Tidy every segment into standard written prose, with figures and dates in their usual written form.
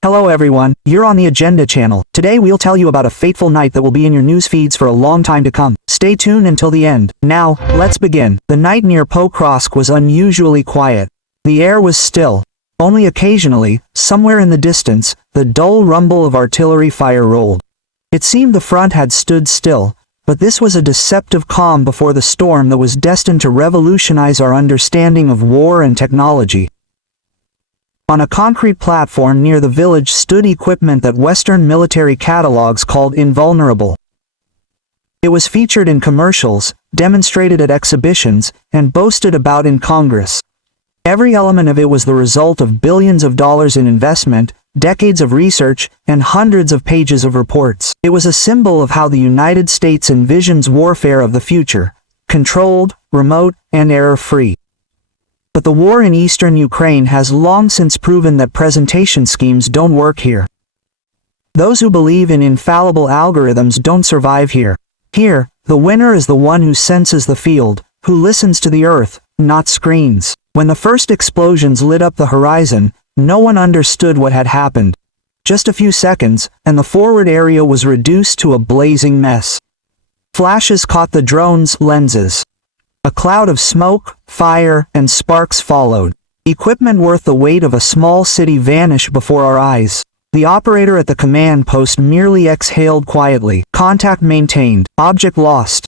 Hello everyone, you're on the Agenda channel. Today we'll tell you about a fateful night that will be in your news feeds for a long time to come. Stay tuned until the end. Now, let's begin. The night near Покровск was unusually quiet. The air was still. Only occasionally, somewhere in the distance, the dull rumble of artillery fire rolled. It seemed the front had stood still, but this was a deceptive calm before the storm that was destined to revolutionize our understanding of war and technology. On a concrete platform near the village stood equipment that Western military catalogs called invulnerable. It was featured in commercials, demonstrated at exhibitions, and boasted about in Congress. Every element of it was the result of billions of dollars in investment, decades of research, and hundreds of pages of reports. It was a symbol of how the United States envisions warfare of the future: controlled, remote, and error-free. But the war in eastern Ukraine has long since proven that presentation schemes don't work here. Those who believe in infallible algorithms don't survive here. Here, the winner is the one who senses the field, who listens to the earth, not screens. When the first explosions lit up the horizon, no one understood what had happened. Just a few seconds, and the forward area was reduced to a blazing mess. Flashes caught the drone's lenses. A cloud of smoke, fire, and sparks followed. Equipment worth the weight of a small city vanished before our eyes. The operator at the command post merely exhaled quietly. Contact maintained. Object lost.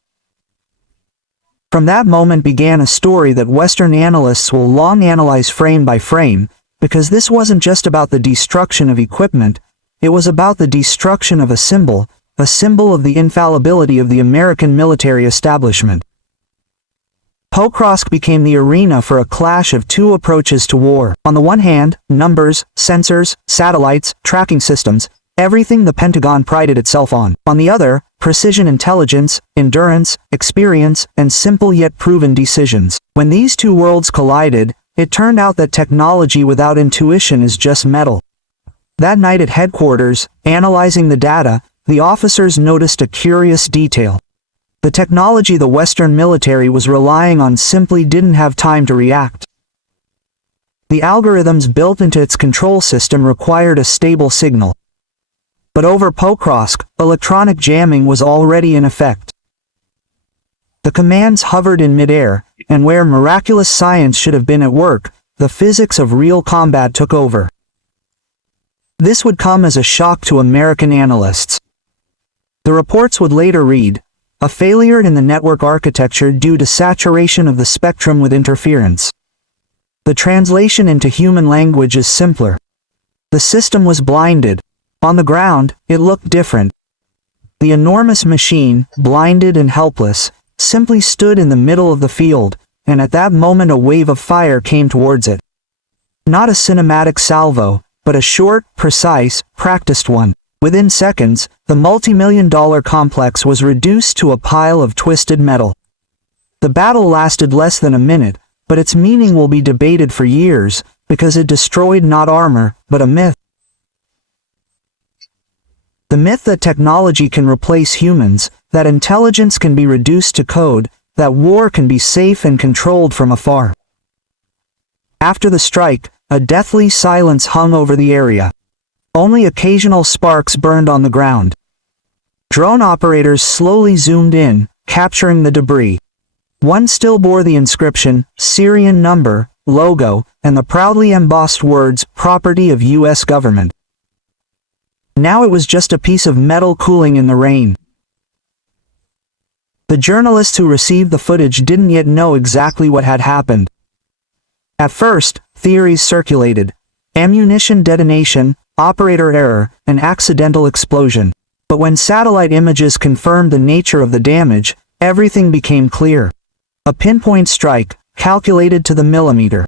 From that moment began a story that Western analysts will long analyze frame by frame, because this wasn't just about the destruction of equipment, it was about the destruction of a symbol of the infallibility of the American military establishment. Покровск became the arena for a clash of two approaches to war. On the one hand, numbers, sensors, satellites, tracking systems, everything the Pentagon prided itself on. On the other, precision intelligence, endurance, experience, and simple yet proven decisions. When these two worlds collided, it turned out that technology without intuition is just metal. That night at headquarters, analyzing the data, the officers noticed a curious detail. The technology the Western military was relying on simply didn't have time to react. The algorithms built into its control system required a stable signal. But over Покровск, electronic jamming was already in effect. The commands hovered in midair, and where miraculous science should have been at work, the physics of real combat took over. This would come as a shock to American analysts. The reports would later read, "A failure in the network architecture due to saturation of the spectrum with interference." The translation into human language is simpler. The system was blinded. On the ground, it looked different. The enormous machine, blinded and helpless, simply stood in the middle of the field, and at that moment a wave of fire came towards it. Not a cinematic salvo, but a short, precise, practiced one. Within seconds, the multi-million-dollar complex was reduced to a pile of twisted metal. The battle lasted less than a minute, but its meaning will be debated for years, because it destroyed not armor, but a myth. The myth that technology can replace humans, that intelligence can be reduced to code, that war can be safe and controlled from afar. After the strike, a deathly silence hung over the area. Only occasional sparks burned on the ground. Drone operators slowly zoomed in, capturing the debris. One still bore the inscription, Syrian number, logo, and the proudly embossed words, property of U.S. government. Now it was just a piece of metal cooling in the rain. The journalists who received the footage didn't yet know exactly what had happened. At first, theories circulated: ammunition detonation, operator error, an accidental explosion. But when satellite images confirmed the nature of the damage, everything became clear. A pinpoint strike, calculated to the millimeter.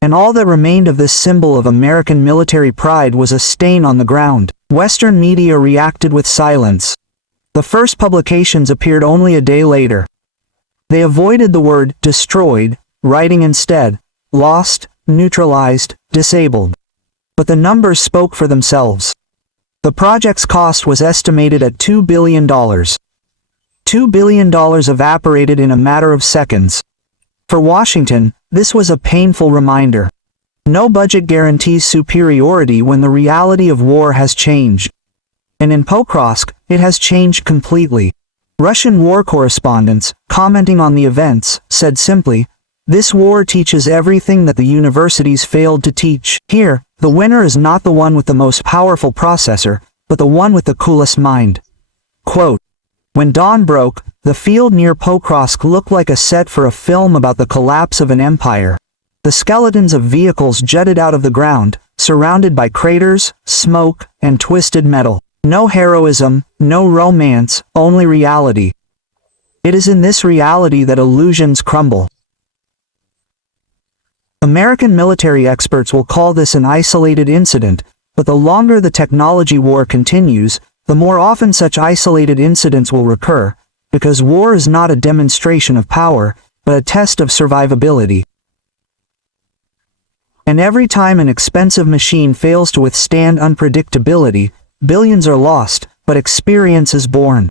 And all that remained of this symbol of American military pride was a stain on the ground. Western media reacted with silence. The first publications appeared only a day later. They avoided the word destroyed, writing instead, lost, neutralized, disabled. But the numbers spoke for themselves. The project's cost was estimated at $2 billion. $2 billion evaporated in a matter of seconds. For Washington, this was a painful reminder. No budget guarantees superiority when the reality of war has changed. And in Покровск, it has changed completely. Russian war correspondents, commenting on the events, said simply, "This war teaches everything that the universities failed to teach. Here, the winner is not the one with the most powerful processor, but the one with the coolest mind." Quote, "When dawn broke, the field near Покровск looked like a set for a film about the collapse of an empire. The skeletons of vehicles jutted out of the ground, surrounded by craters, smoke, and twisted metal. No heroism, no romance, only reality. It is in this reality that illusions crumble." American military experts will call this an isolated incident, but the longer the technology war continues, the more often such isolated incidents will recur, because war is not a demonstration of power, but a test of survivability. And every time an expensive machine fails to withstand unpredictability, billions are lost, but experience is born.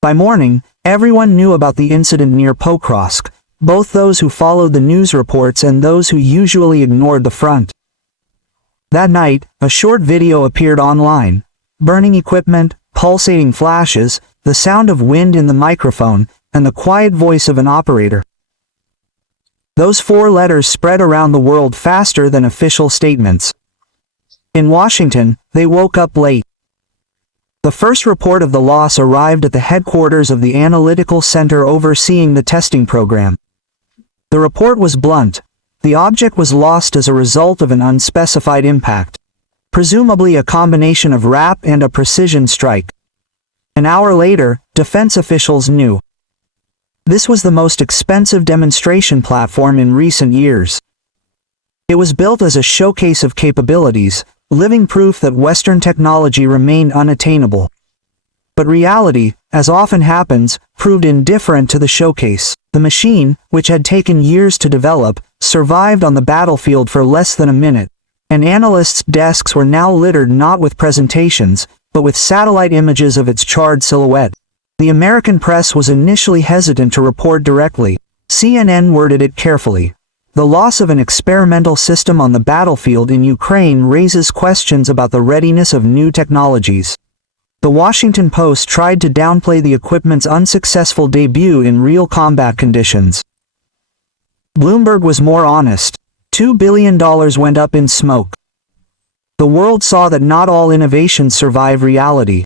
By morning, everyone knew about the incident near Покровск, both those who followed the news reports and those who usually ignored the front. That night, a short video appeared online. Burning equipment, pulsating flashes, the sound of wind in the microphone, and the quiet voice of an operator. Those 4 letters spread around the world faster than official statements. In Washington, they woke up late. The first report of the loss arrived at the headquarters of the analytical center overseeing the testing program. The report was blunt. The object was lost as a result of an unspecified impact, presumably a combination of RAP and a precision strike. An hour later, defense officials knew. This was the most expensive demonstration platform in recent years. It was built as a showcase of capabilities, living proof that Western technology remained unattainable. But reality, as often happens, proved indifferent to the showcase. The machine, which had taken years to develop, survived on the battlefield for less than a minute, and analysts' desks were now littered not with presentations, but with satellite images of its charred silhouette. The American press was initially hesitant to report directly. CNN worded it carefully. The loss of an experimental system on the battlefield in Ukraine raises questions about the readiness of new technologies. The Washington Post tried to downplay the equipment's unsuccessful debut in real combat conditions. Bloomberg was more honest. $2 billion went up in smoke. The world saw that not all innovations survive reality.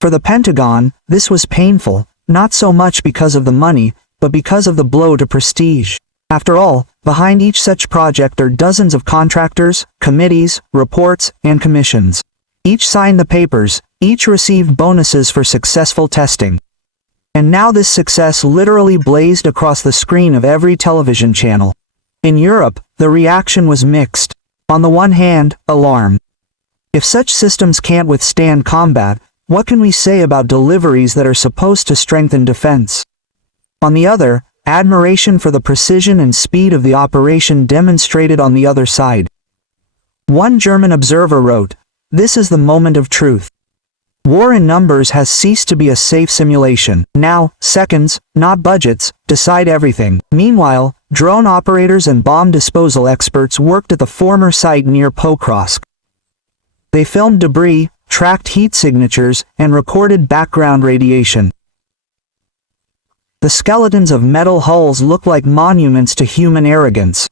For the Pentagon, this was painful, not so much because of the money, but because of the blow to prestige. After all, behind each such project are dozens of contractors, committees, reports, and commissions. Each signed the papers, each received bonuses for successful testing. And now this success literally blazed across the screen of every television channel. In Europe, the reaction was mixed. On the one hand, alarm. If such systems can't withstand combat, what can we say about deliveries that are supposed to strengthen defense? On the other, admiration for the precision and speed of the operation demonstrated on the other side. One German observer wrote, "This is the moment of truth. War in numbers has ceased to be a safe simulation. Now, seconds, not budgets, decide everything." Meanwhile, drone operators and bomb disposal experts worked at the former site near Покровск. They filmed debris, tracked heat signatures, and recorded background radiation. The skeletons of metal hulls looked like monuments to human arrogance.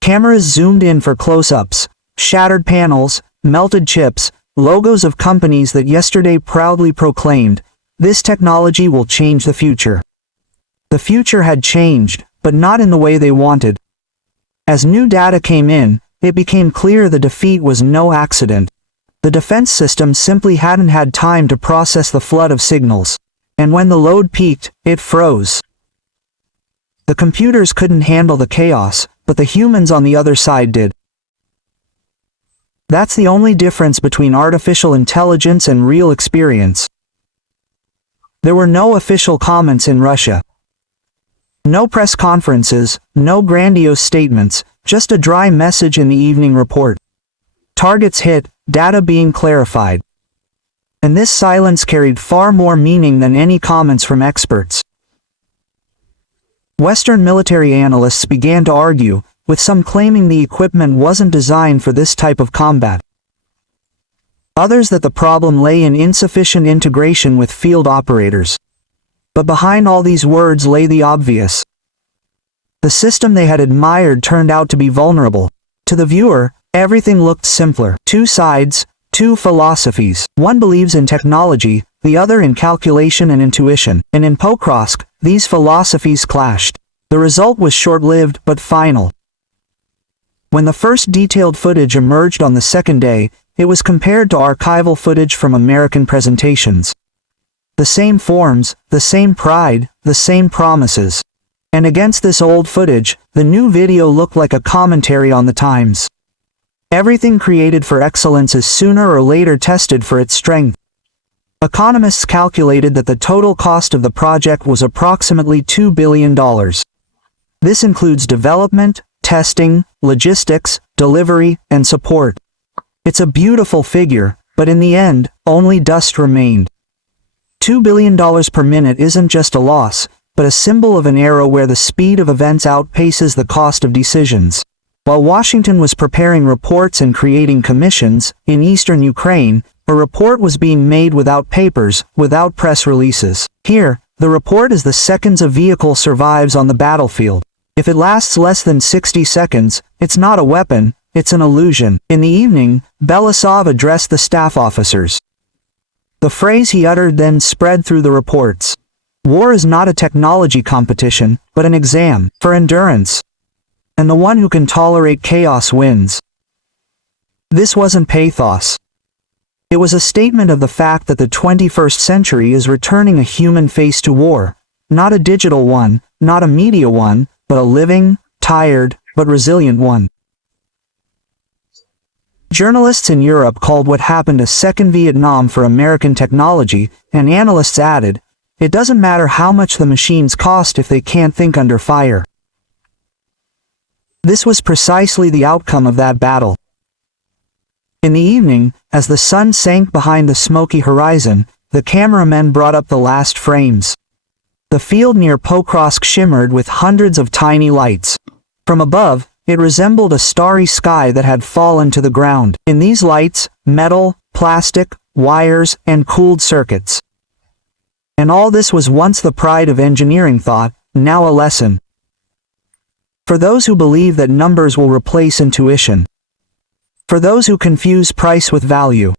Cameras zoomed in for close-ups, shattered panels, melted chips, logos of companies that yesterday proudly proclaimed, "This technology will change the future." The future had changed, but not in the way they wanted. As new data came in, it became clear the defeat was no accident. The defense system simply hadn't had time to process the flood of signals. And when the load peaked, it froze. The computers couldn't handle the chaos, but the humans on the other side did. That's the only difference between artificial intelligence and real experience. There were no official comments in Russia. No press conferences, no grandiose statements, just a dry message in the evening report. Targets hit, data being clarified. And this silence carried far more meaning than any comments from experts. Western military analysts began to argue, with some claiming the equipment wasn't designed for this type of combat. Others that the problem lay in insufficient integration with field operators. But behind all these words lay the obvious. The system they had admired turned out to be vulnerable. To the viewer, everything looked simpler. Two sides, two philosophies. One believes in technology, the other in calculation and intuition. And in Покровск, these philosophies clashed. The result was short-lived but final. When the first detailed footage emerged on the second day, it was compared to archival footage from American presentations. The same forms, the same pride, the same promises. And against this old footage, the new video looked like a commentary on the times. Everything created for excellence is sooner or later tested for its strength. Economists calculated that the total cost of the project was approximately $2 billion. This includes development, testing, logistics, delivery, and support. It's a beautiful figure, but in the end, only dust remained. $2 billion per minute isn't just a loss, but a symbol of an era where the speed of events outpaces the cost of decisions. While Washington was preparing reports and creating commissions, in eastern Ukraine, a report was being made without papers, without press releases. Here, the report is the seconds a vehicle survives on the battlefield. If it lasts less than 60 seconds, it's not a weapon, it's an illusion. In the evening, Belousov addressed the staff officers. The phrase he uttered then spread through the reports. War is not a technology competition, but an exam for endurance. And the one who can tolerate chaos wins. This wasn't pathos. It was a statement of the fact that the 21st century is returning a human face to war. Not a digital one, not a media one, but a living, tired, but resilient one. Journalists in Europe called what happened a second Vietnam for American technology, and analysts added, it doesn't matter how much the machines cost if they can't think under fire. This was precisely the outcome of that battle. In the evening, as the sun sank behind the smoky horizon, the cameramen brought up the last frames. The field near Покровск shimmered with hundreds of tiny lights. From above, it resembled a starry sky that had fallen to the ground. In these lights, metal, plastic, wires, and cooled circuits. And all this was once the pride of engineering thought, now a lesson. For those who believe that numbers will replace intuition. For those who confuse price with value.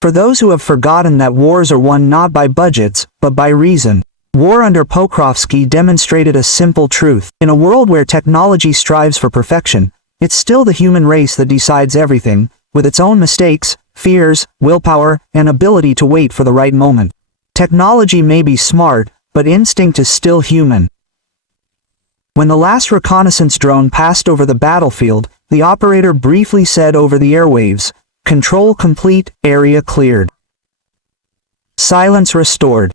For those who have forgotten that wars are won not by budgets, but by reason. War under Покровсky demonstrated a simple truth. In a world where technology strives for perfection, it's still the human race that decides everything, with its own mistakes, fears, willpower, and ability to wait for the right moment. Technology may be smart, but instinct is still human. When the last reconnaissance drone passed over the battlefield, the operator briefly said over the airwaves, "Control complete, area cleared." Silence restored.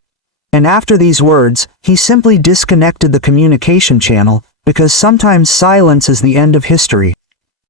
And after these words, he simply disconnected the communication channel, because sometimes silence is the end of history.